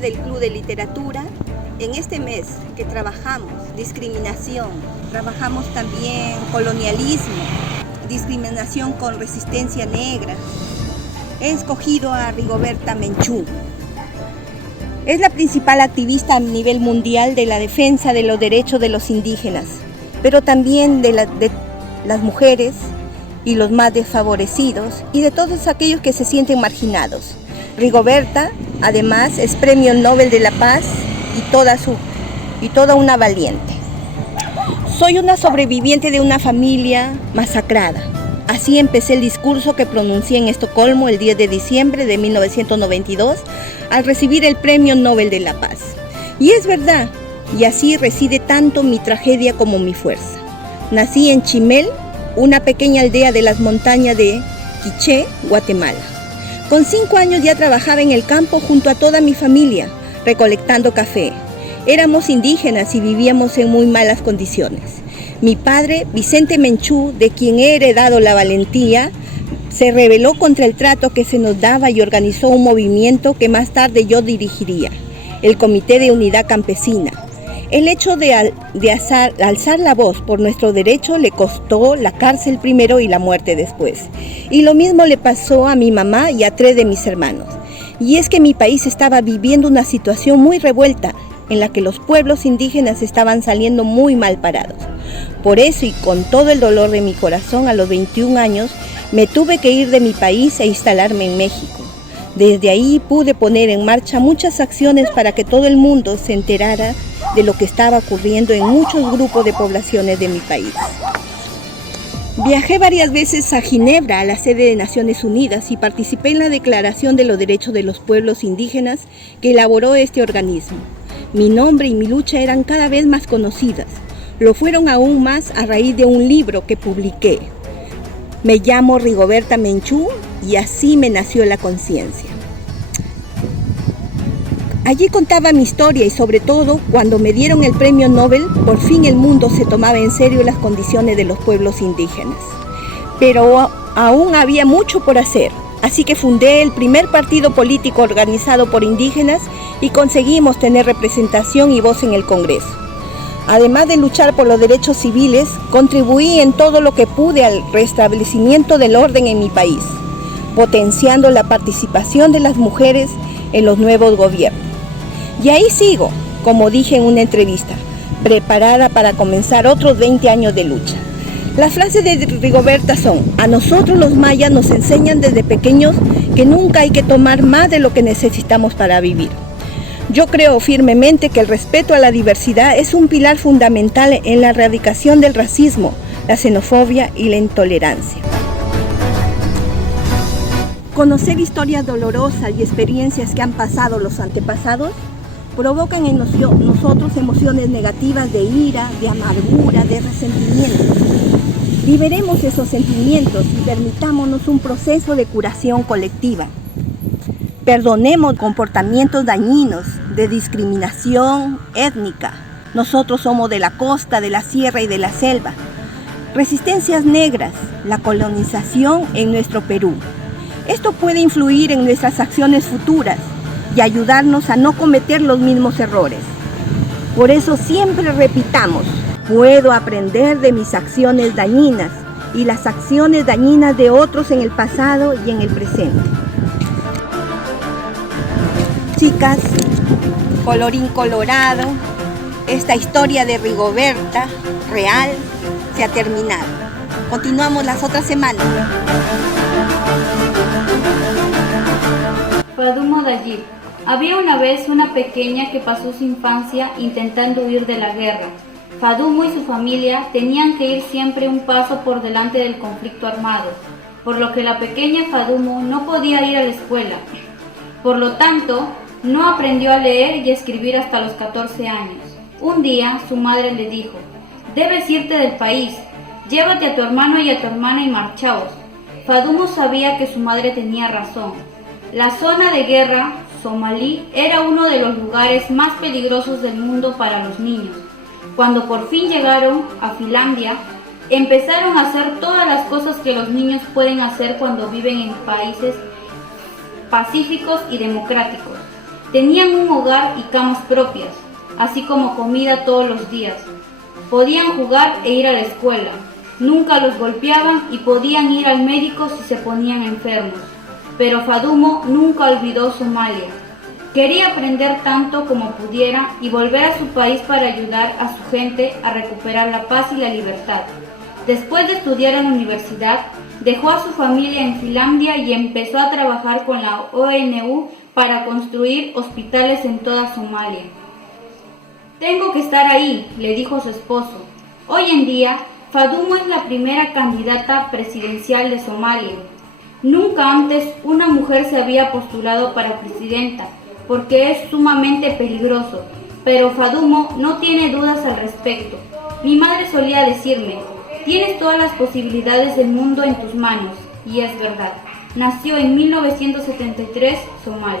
del Club de Literatura. En este mes que trabajamos discriminación, trabajamos también colonialismo, discriminación con resistencia negra, he escogido a Rigoberta Menchú. Es la principal activista a nivel mundial de la defensa de los derechos de los indígenas, pero también de las mujeres y los más desfavorecidos y de todos aquellos que se sienten marginados. Rigoberta, además, es Premio Nobel de la Paz y toda una valiente. Soy una sobreviviente de una familia masacrada. Así empecé el discurso que pronuncié en Estocolmo el 10 de diciembre de 1992 al recibir el Premio Nobel de la Paz. Y es verdad, y así reside tanto mi tragedia como mi fuerza. Nací en Chimel, una pequeña aldea de las montañas de Quiché, Guatemala. Con 5 años ya trabajaba en el campo junto a toda mi familia, recolectando café. Éramos indígenas y vivíamos en muy malas condiciones. Mi padre, Vicente Menchú, de quien he heredado la valentía, se rebeló contra el trato que se nos daba y organizó un movimiento que más tarde yo dirigiría, el Comité de Unidad Campesina. El hecho de alzar la voz por nuestro derecho le costó la cárcel primero y la muerte después. Y lo mismo le pasó a mi mamá y a 3 de mis hermanos. Y es que mi país estaba viviendo una situación muy revuelta en la que los pueblos indígenas estaban saliendo muy mal parados. Por eso y con todo el dolor de mi corazón, a los 21 años, me tuve que ir de mi país e instalarme en México. Desde ahí pude poner en marcha muchas acciones para que todo el mundo se enterara de lo que estaba ocurriendo en muchos grupos de poblaciones de mi país. Viajé varias veces a Ginebra, a la sede de Naciones Unidas, y participé en la Declaración de los Derechos de los Pueblos Indígenas que elaboró este organismo. Mi nombre y mi lucha eran cada vez más conocidas. Lo fueron aún más a raíz de un libro que publiqué. Me llamo Rigoberta Menchú y así me nació la conciencia. Allí contaba mi historia y sobre todo, cuando me dieron el premio Nobel, por fin el mundo se tomaba en serio las condiciones de los pueblos indígenas. Pero aún había mucho por hacer, así que fundé el primer partido político organizado por indígenas y conseguimos tener representación y voz en el Congreso. Además de luchar por los derechos civiles, contribuí en todo lo que pude al restablecimiento del orden en mi país, potenciando la participación de las mujeres en los nuevos gobiernos. Y ahí sigo, como dije en una entrevista, preparada para comenzar otros 20 años de lucha. Las frases de Rigoberta son: a nosotros los mayas nos enseñan desde pequeños que nunca hay que tomar más de lo que necesitamos para vivir. Yo creo firmemente que el respeto a la diversidad es un pilar fundamental en la erradicación del racismo, la xenofobia y la intolerancia. Conocer historias dolorosas y experiencias que han pasado los antepasados provocan en nosotros emociones negativas de ira, de amargura, de resentimiento. Liberemos esos sentimientos y permitámonos un proceso de curación colectiva. Perdonemos comportamientos dañinos de discriminación étnica. Nosotros somos de la costa, de la sierra y de la selva. Resistencias negras, la colonización en nuestro Perú. Esto puede influir en nuestras acciones futuras y ayudarnos a no cometer los mismos errores. Por eso siempre repitamos: puedo aprender de mis acciones dañinas y las acciones dañinas de otros en el pasado y en el presente. Chicas, colorín colorado, esta historia de Rigoberta real se ha terminado. Continuamos las otras semanas. Faduma Dayib. Había una vez una pequeña que pasó su infancia intentando huir de la guerra. Fadumo y su familia tenían que ir siempre un paso por delante del conflicto armado, por lo que la pequeña Fadumo no podía ir a la escuela. Por lo tanto, no aprendió a leer y escribir hasta los 14 años. Un día, su madre le dijo: «Debes irte del país, llévate a tu hermano y a tu hermana y marchaos». Fadumo sabía que su madre tenía razón. La zona de guerra, Somalí, era uno de los lugares más peligrosos del mundo para los niños. Cuando por fin llegaron a Finlandia, empezaron a hacer todas las cosas que los niños pueden hacer cuando viven en países pacíficos y democráticos. Tenían un hogar y camas propias, así como comida todos los días. Podían jugar e ir a la escuela. Nunca los golpeaban y podían ir al médico si se ponían enfermos. Pero Fadumo nunca olvidó Somalia. Quería aprender tanto como pudiera y volver a su país para ayudar a su gente a recuperar la paz y la libertad. Después de estudiar en la universidad, dejó a su familia en Finlandia y empezó a trabajar con la ONU para construir hospitales en toda Somalia. Tengo que estar ahí, le dijo su esposo. Hoy en día, Fadumo es la primera candidata presidencial de Somalia. Nunca antes una mujer se había postulado para presidenta, porque es sumamente peligroso, pero Fadumo no tiene dudas al respecto. Mi madre solía decirme, tienes todas las posibilidades del mundo en tus manos, y es verdad. Nació en 1973, Somalia.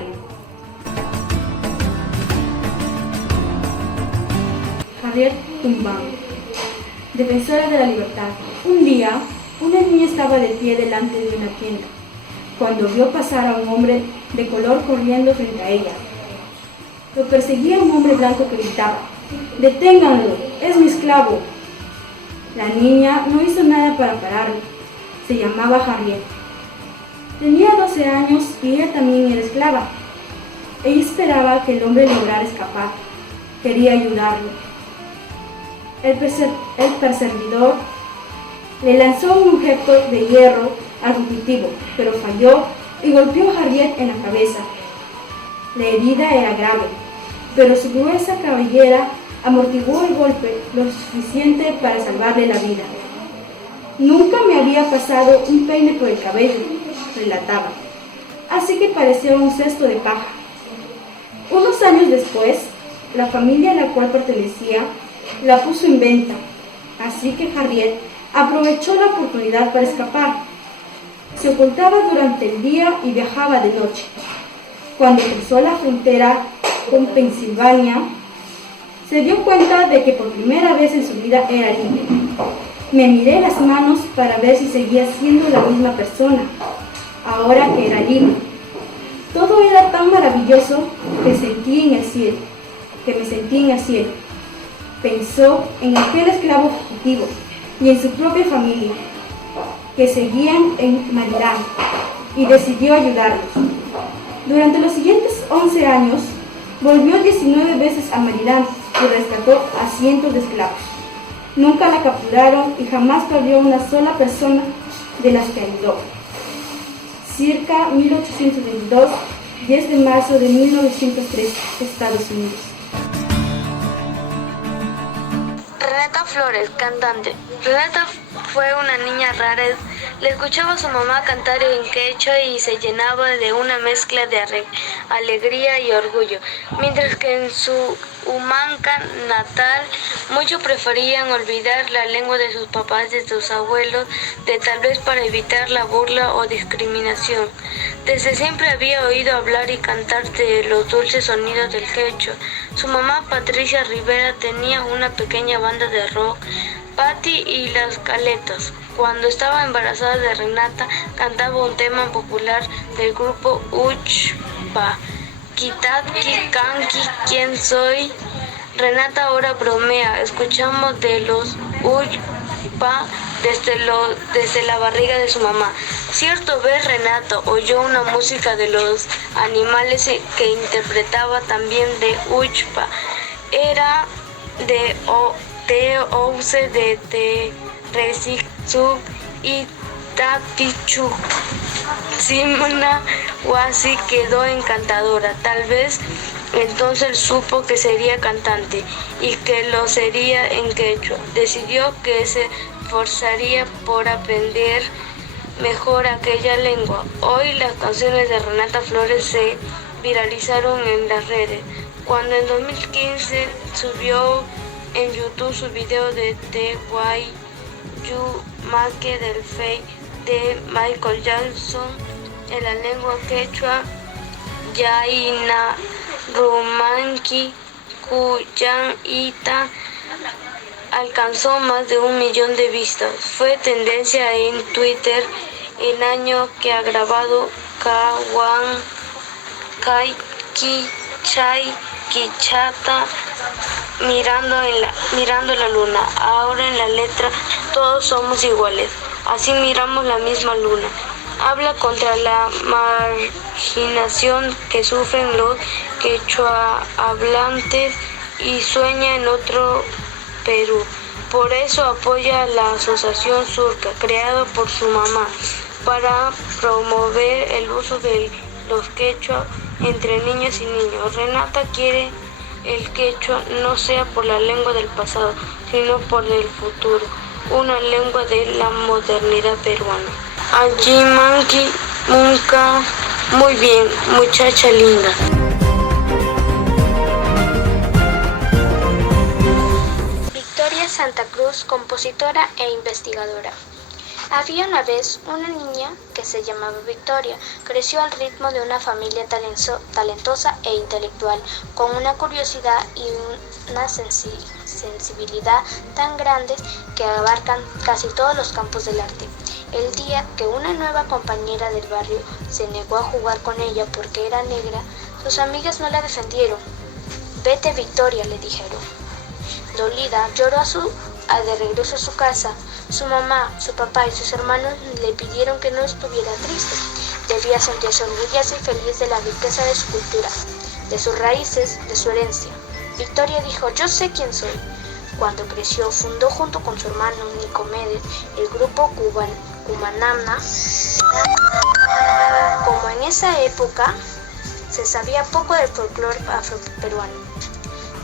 Harriet Tubman, defensora de la libertad. Un día, una niña estaba de pie delante de una tienda, cuando vio pasar a un hombre de color corriendo frente a ella. Lo perseguía un hombre blanco que gritaba, «¡Deténganlo! ¡Es mi esclavo!». La niña no hizo nada para pararlo. Se llamaba Harriet. Tenía 12 años y ella también era esclava. Ella esperaba que el hombre lograra escapar. Quería ayudarlo. El perseguidor le lanzó un objeto de hierro al fugitivo, pero falló y golpeó a Harriet en la cabeza. La herida era grave, pero su gruesa cabellera amortiguó el golpe lo suficiente para salvarle la vida. Nunca me había pasado un peine por el cabello, relataba, así que parecía un cesto de paja. Unos años después, la familia a la cual pertenecía la puso en venta, así que Harriet aprovechó la oportunidad para escapar. Se ocultaba durante el día y viajaba de noche. Cuando cruzó la frontera con Pensilvania, se dio cuenta de que por primera vez en su vida era libre. Me miré las manos para ver si seguía siendo la misma persona, ahora que era libre. Todo era tan maravilloso que me sentí en el cielo. Pensó en aquel esclavo fugitivo y en su propia familia, que seguían en Maryland, y decidió ayudarlos. Durante los siguientes 11 años, volvió 19 veces a Maryland y rescató a cientos de esclavos. Nunca la capturaron y jamás perdió una sola persona de las que ayudó. Circa 1822, 10 de marzo de 1903, Estados Unidos. Renata Flores, cantante. Renata fue una niña rara. Le escuchaba a su mamá cantar en quechua y se llenaba de una mezcla de alegría y orgullo, mientras que en su Humanca natal muchos preferían olvidar la lengua de sus papás, de sus abuelos, de tal vez para evitar la burla o discriminación. Desde siempre había oído hablar y cantar de los dulces sonidos del quechua. Su mamá, Patricia Rivera, tenía una pequeña banda de rock, Patti y las Caletas. Cuando estaba embarazada de Renata, cantaba un tema popular del grupo Uchpa, Kitaki Kanki, ¿quién soy? Renata ahora bromea, escuchamos de los Uchpa desde la barriga de su mamá. Cierto vez Renata oyó una música de los animales que interpretaba también de Uchpa. Era de Ouse de Resik-Tsuk y Tapichuk. Simona Wasi quedó encantadora. Tal vez entonces supo que sería cantante y que lo sería en quechua. Decidió que se esforzaría por aprender mejor aquella lengua. Hoy las canciones de Renata Flores se viralizaron en las redes. Cuando en 2015 subió en YouTube su video de The Way You Make del Fake de Michael Jackson en la lengua quechua, Yaina Rumanki Kuyan Ita, alcanzó más de 1 millón de vistas. Fue tendencia en Twitter el año que ha grabado Kawan Kaiki Chay, Quichata, mirando la luna. Ahora en la letra todos somos iguales, así miramos la misma luna. Habla contra la marginación que sufren los quechua hablantes y sueña en otro Perú. Por eso apoya la Asociación Surca, creada por su mamá, para promover el uso de los quechua entre niños y niños. Renata quiere el quechua no sea por la lengua del pasado, sino por el futuro, una lengua de la modernidad peruana. Allí Manqui, Munca, muy bien, muchacha linda. Victoria Santa Cruz, compositora e investigadora. Había una vez una niña que se llamaba Victoria. Creció al ritmo de una familia talentosa e intelectual, con una curiosidad y una sensibilidad tan grandes que abarcan casi todos los campos del arte. El día que una nueva compañera del barrio se negó a jugar con ella porque era negra, sus amigas no la defendieron. «Vete, Victoria», le dijeron. Dolida, lloró de regreso a su casa. Su mamá, su papá y sus hermanos le pidieron que no estuviera triste. Debía sentirse orgullosa y feliz de la riqueza de su cultura, de sus raíces, de su herencia. Victoria dijo: «Yo sé quién soy». Cuando creció, fundó junto con su hermano Nicomedes el grupo Cumanamna. Como en esa época se sabía poco del folclore afroperuano,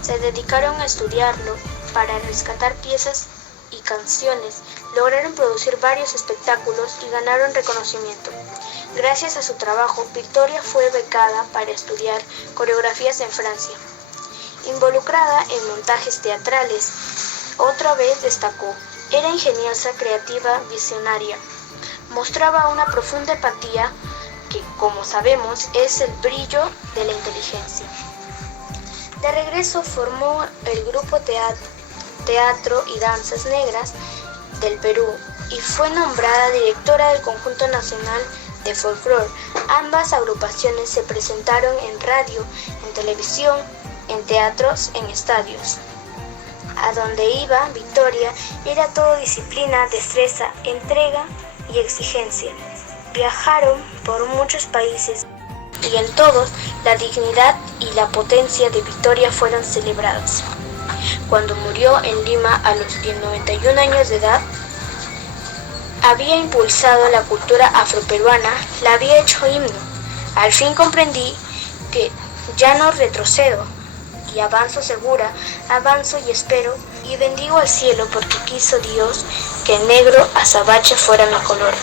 se dedicaron a estudiarlo para rescatar piezas y canciones. Lograron producir varios espectáculos y ganaron reconocimiento. Gracias a su trabajo, Victoria fue becada para estudiar coreografías en Francia. Involucrada en montajes teatrales, otra vez destacó. Era ingeniosa, creativa, visionaria. Mostraba una profunda empatía que, como sabemos, es el brillo de la inteligencia. De regreso formó el grupo Teatro y Danzas Negras del Perú y fue nombrada directora del Conjunto Nacional de Folclore. Ambas agrupaciones se presentaron en radio, en televisión, en teatros, en estadios. A donde iba Victoria era todo disciplina, destreza, entrega y exigencia. Viajaron por muchos países y en todos la dignidad y la potencia de Victoria fueron celebradas. Cuando murió en Lima a los 91 años de edad, había impulsado la cultura afroperuana, la había hecho himno. Al fin comprendí que ya no retrocedo y avanzo segura, avanzo y espero y bendigo al cielo porque quiso Dios que negro azabache fuera mi color.